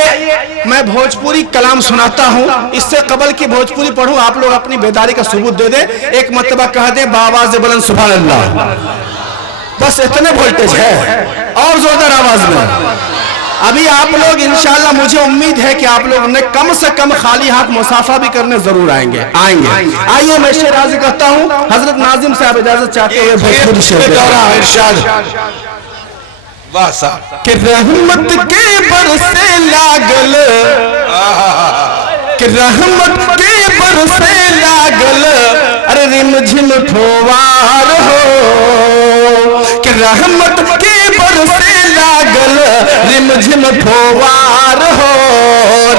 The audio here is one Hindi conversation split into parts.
आइए मैं भोजपुरी कलाम सुनाता हूँ, इससे कबल की भोजपुरी पढ़ूं, आप लोग अपनी बेदारी का सबूत दे दें, एक मर्तबा कह दें बावाज़ बुलंद सुभान अल्लाह। बस इतने वोल्टेज है और जोरदार आवाज में। अभी आप लोग इंशाल्लाह, मुझे उम्मीद है कि आप लोग ने कम से कम खाली हाथ मुसाफा भी करने जरूर आएंगे। आइए मैं शेर अर्ज करता हूँ, हजरत नाजिम साहब इजाजत चाहते हुए भोजपुरी शेर कि रहमत के बरसे लागल, कि रहमत के बरसे लागल, अरे रिमझिम ठोवार हो, कि रहमत के बरसे लागल रिमझिम ठोवार हो,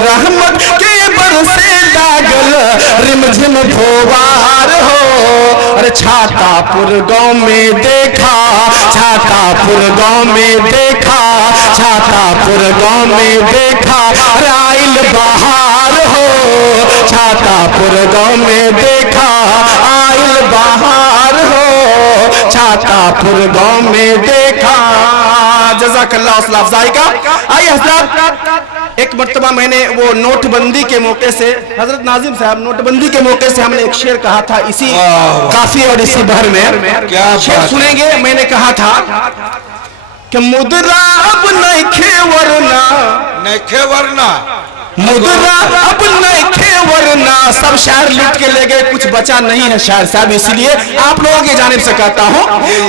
रहमत के बरसे लागल रिमझिम ठोवार हो। अरे छातापुर गांव में देखा, छातापुर गांव में देखा, छातापुर गांव में देखा, आइल बहार हो, छातापुर गांव में देखा आइल बहार हो, छातापुर गांव में देखा। जज़ाकल्लाह हौसला अफजाई का। आइए हज़रात, एक मर्तबा मैंने वो नोटबंदी के मौके से, हजरत नाजिम साहब नोटबंदी के मौके से हमने एक शेर कहा था इसी काफी और इसी भर में, क्या शेर सुनेंगे। मैंने कहा था कि मुद्रा अब नइखे वरना, नइखे वरना, मुद्रा अब नइखे वरना, सब शायर लूट के ले गए, कुछ बचा नहीं है शायर साहब, इसलिए आप लोगों की जानिब से कहता हूं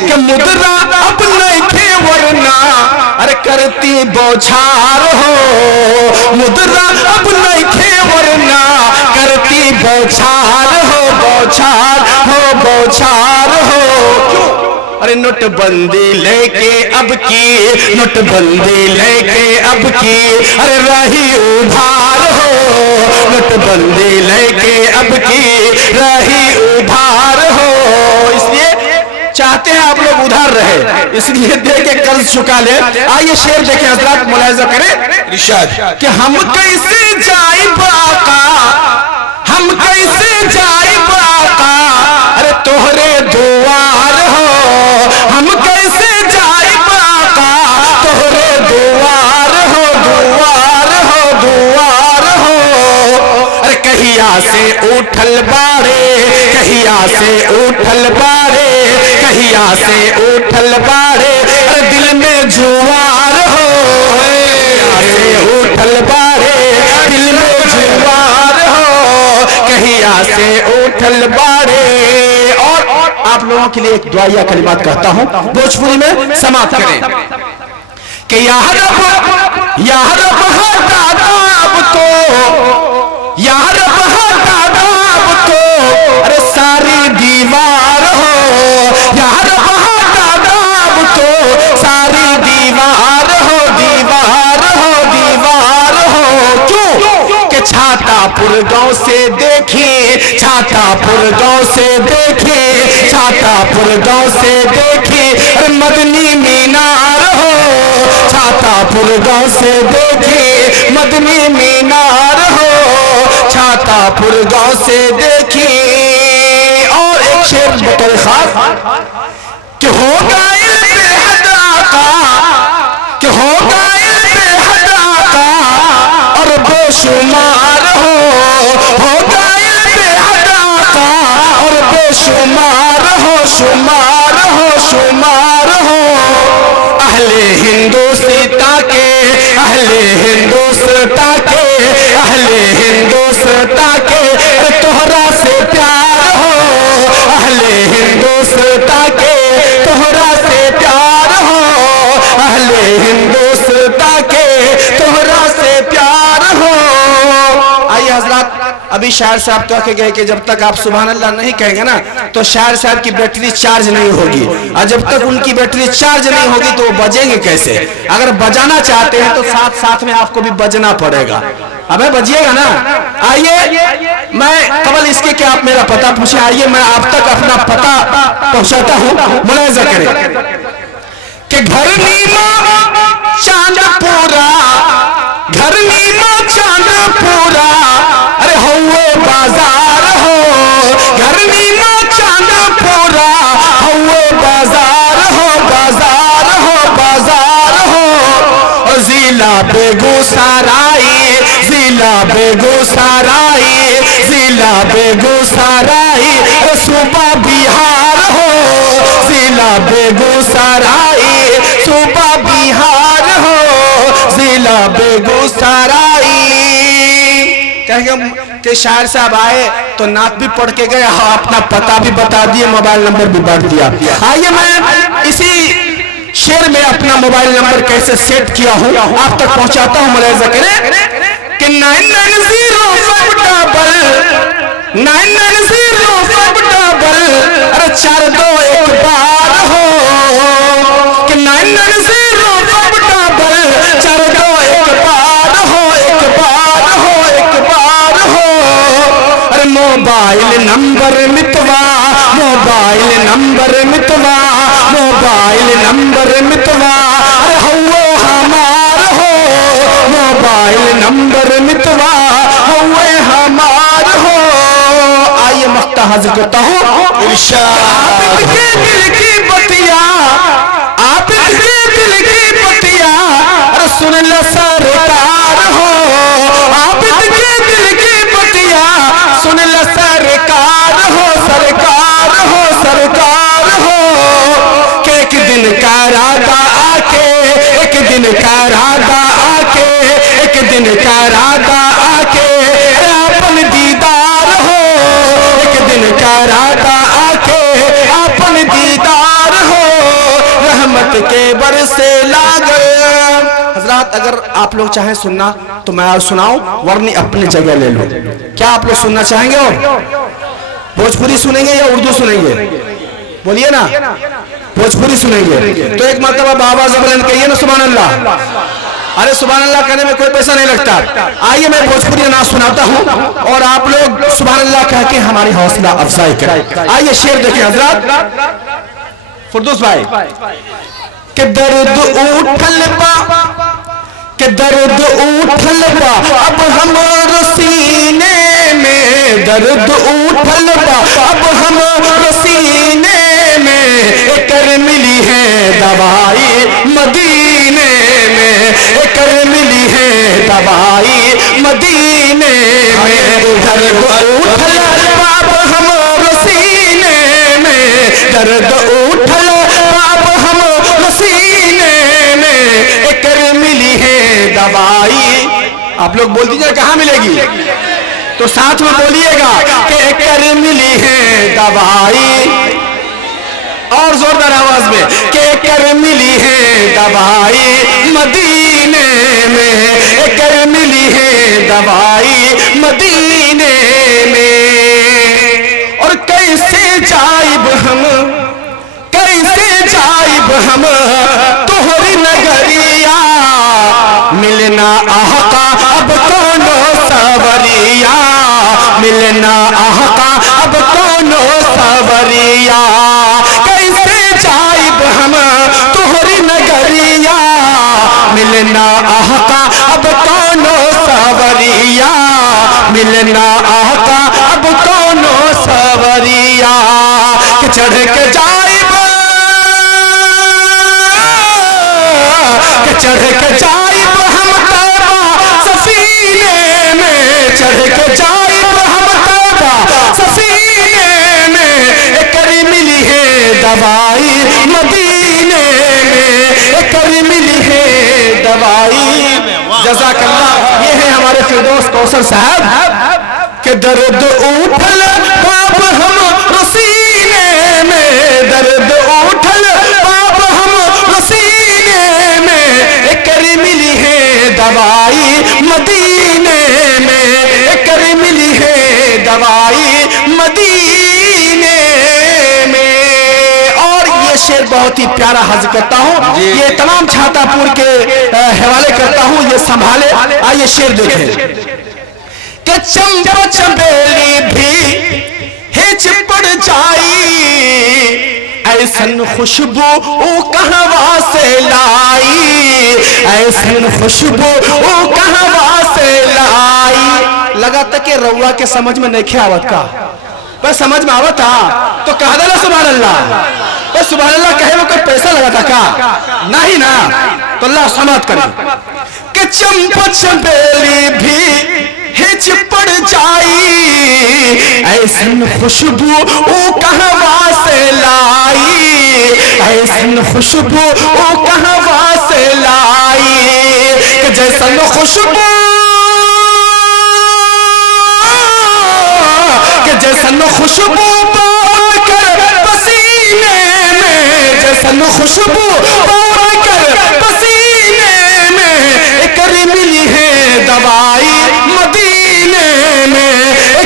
कि मुद्रा अब नइखे वरना, अरे करती बौछार हो, मुद्रा अब नइखे वरना, करती बौछार हो, बौछार हो, बौछार हो। अरे नोटबंदी लेके अब की, नोटबंदी लेके अब की, अरे रही उधार हो, नोटबंदी लेके अब की रही उधार हो। इसलिए चाहते हैं आप लोग उधार रहे, इसलिए दे के कर्ज चुका ले। आइए शेर देखें हजरात, मुलाहिजा करें इरशाद कि हम कैसे जाए आका, हम कैसे जाए आका, अरे तोहरे दुआर हो, हम कैसे जाए आका, तोहरे दुआर हो, दुआर हो, दुआर हो। अरे कहिया से उठल बारे, कहिया से उठल बारे, कहिया से उठल बारे, अरे दिल में जुआर हो, से उठल बारे, दिल में जुआर हो, कहिया से उठल बारे। और आप लोगों के लिए एक दुआया कलिमात कहता हूं, भोजपुरी में समाप्त करें कि या रब, या रब हटा दाब तो, या रब हटा दाब तो, अरे सारी दीवार हो, या रब हटा दाब तो, सारी दीवार हो, दीवार हो, दीवार हो। क्यों कि छातापुर गांव से देखे, छातापुर गांव से देखे, छातापुर गांव से देखे, अरे मदनी मीनार हो, छातापुर गांव से देखे मदनी मीनार हो, छातापुर गांव से देखे। और एक शेर बतौर खास कि होगा बेहद आका, कि होगा बेहद आका, और बेशुमार हो, होगा बेहद आका, और बेशुमार हो, शुमार हो, शुमार हो। अहले हिंदुस्ता के, अहले हिंदुस्ता के, अहले हिंदुस्ता के, तोहरा से प्यार हो, अहले हिंदुस्ता के, तोहरा से प्यार हो, अहले हिंदुस्ता के, तोहरा से प्यार हो। आइए हजरात, अभी शायर साहब कह के गए कि जब तक आप सुभान अल्लाह नहीं कहेंगे ना तो शायर साहब की बैटरी चार्ज नहीं होगी, और जब तक उनकी बैटरी चार्ज नहीं होगी तो वो बजेंगे कैसे। अगर बजाना चाहते हैं तो साथ साथ में आपको भी बजना पड़ेगा, अबे बजिएगा ना। आइए मैं कबल इसके कि आप मेरा पता पूछे, आइए मैं आप तक अपना पता पहुंचाता हूं, मुलाहिजा करें कि घर नीमा चांदपुरा, घर नीमा चांदपुरा, अरे हुए बाजार हो, घर नीमा चांदपुरा, हुए बाजार हो, बाजार हो, बाजार हो। जिला बेगूसराय, जिला बेगूसराय, जिला बेगूसराय सूबा बिहार हो, जिला बेगूसराय सूबा बिहार हो, जिला बेगूसराय। कहेंगे कि शायर साहब आए तो नात भी पढ़ के गए, हाँ अपना पता भी बता दिए, मोबाइल नंबर भी बढ़ दिया। आइए मैं इसी शेर में अपना मोबाइल नंबर कैसे सेट किया हूं आप तक पहुंचाता हूं। मुलाहिजा करें कि 990 अरे 421 बार हो, कि 990 421 बार हो, एक बार हो, एक बार हो। अरे मोबाइल नंबर मितवा, मोबाइल नंबर मितवा, मोबाइल नंबर मितवा, अरे हुए हमार हो, मोबाइल नंबर मितवा हुए हमार हो। आइए मख्ता हाजिर करता हूँ इरशाद के दिल की बतिया, आप के दिल की बतिया, अरे सुन लो सरकार हो, आप के दिल की बतिया सुन लो सरकार हो, सरकार हो, सरकार हो। कि एक दिन का राधा आके, एक दिन का राधा आके, एक दिन का राधा आके अपन दीदार हो, एक दिन का राधा आके अपन दीदार हो, रहमत के बरसे लागल। हजरात अगर आप लोग चाहें सुनना तो मैं आज सुनाऊं, वरनी अपनी जगह ले लो। क्या आप लोग सुनना चाहेंगे? और भोजपुरी सुनेंगे या उर्दू सुनेंगे? बोलिए ना, भोजपुरी सुनेंगे तो एक मरतबा बाबा ज़बरन कहिए ना सुभान अल्लाह। अरे सुभान अल्लाह कहने में कोई पैसा नहीं लगता। आइए मैं भोजपुरी नाच सुनाता हूँ और आप लोग सुभान अल्लाह कह के हमारी हौसला अफजाई करें। आइए शेर देखिए हजरत फुरदौस भाई। कि दर्द उठल बा, कि दर्द उठल बा अब हमारे सीने में, दर्द उठल बा अब हमारे सीने में, कर मिली है दवाई मदीने में, कर मिली है दवाई मदीने में। दर्द उठल बाब हमारे सीने में, दर्द उठल बाब हमारे सीने में, कर मिली है दवाई। आप लोग बोल दीजिए कहाँ मिलेगी, तो साथ में बोलिएगा कि कर मिली है दवाई, और जोरदार आवाज में कि कर मिली है दवाई मदीने में, कर मिली है दवाई मदीने में। और कैसे जाइब हम, कैसे जाइब हम तोहरी नगरिया, मिलना आहका अब कोनो सवरिया, मिलना आहका अब कोनो सवरिया। कैसे जाइब हम तोहरी नगरिया, मिलना आहका अब कोनो सवरिया, मिलना आहका अब कोनो सवरिया। कि चढ़ के जाइब, कि चढ़ के जाइब हम तौबा सफीने में, चढ़ के जाइब हम तौबा सफीने में, कर मिली है दवाई मदीने में, कर मिली है दवाई। जज़ाकल्लाह। ये है हमारे फिरदौस कौसर साहब। कि दर्द उठल बाब हम रसीने में, दर्द उठल बाब हम रसीने में, कर मिली है दवाई मदीने में, कर मिली है दवाई मदीने में। और ये शेर बहुत ही प्यारा हज करता हूँ, ये तमाम छातापुर के हवाले करता हूँ, ये संभाले। आइए शेर देखें कि चंपा चंबेली भी हिच पड़ जाई, ऐसन खुशबू कहवा से लाई, ऐसन खुशबू कहवा से लाई। लगा तक के रउआ के समझ में नहीं आवत का, बस समझ में आवत था तो कह देना सुभान अल्लाह। बस सुभान अल्लाह कहे वो कोई पैसा लगा था का? नहीं ना, तो अल्लाह समाप्त करे। कि चंपा चंबेली भी मचाई, ऐसन खुशबू ओ कहवा से लाई, ऐसन खुशबू ओ कहवा से लाई, कि जैसन खुशबू कि जैसन खुशबू बोल कर पसीने में, जैसन खुशबू बोल कर पसीने में, कर मिली है दवाई मदीने में,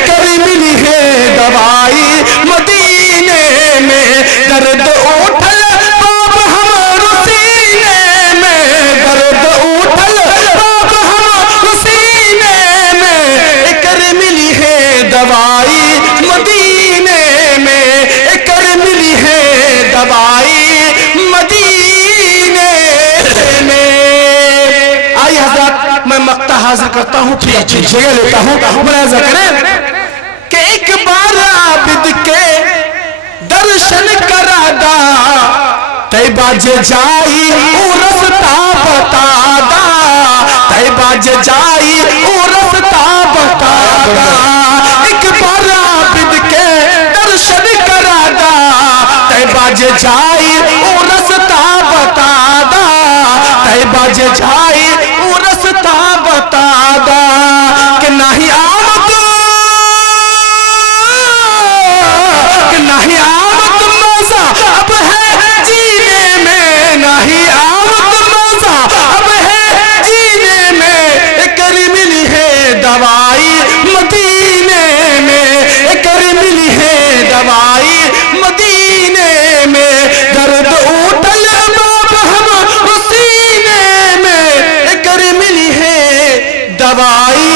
कर मिली है दवाई मदीने में। दर्द उठल बाब हमारे सीने में, दर्द उठल बाब हमारे सीने में, कर मिली है दवाई मदीने में, कर मिली है दवाई मदीने में। आइए हज़रात, मैं मक्ता हाजिर करता हूँ, थोड़ी अच्छी जगह लेता हूँ, मुलाज़ा करें कि एक बार आबिद के दर्शन करादा, तैबा जे जाई ओ रास्ता बतादा, तैबा जे जाई ओ रास्ता बतादा। एक बार आबिद के दर्शन करादा, तैबा जे जाई ओ रास्ता बतादा, तैबा जे जाई ओ रास्ता बतादा। कि नहीं आमद, कि नहीं आमद मजा अब है जीने में, नहीं आमद मजा अब है जीने में, कर मिली है दवाई मदीने में, कर मिली है दवाई मदीने में। दर्द उठल बाब हम सीने में, कर मिली है दवाई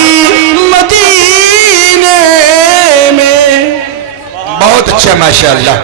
मदीने में। बहुत अच्छा, माशाअल्लाह।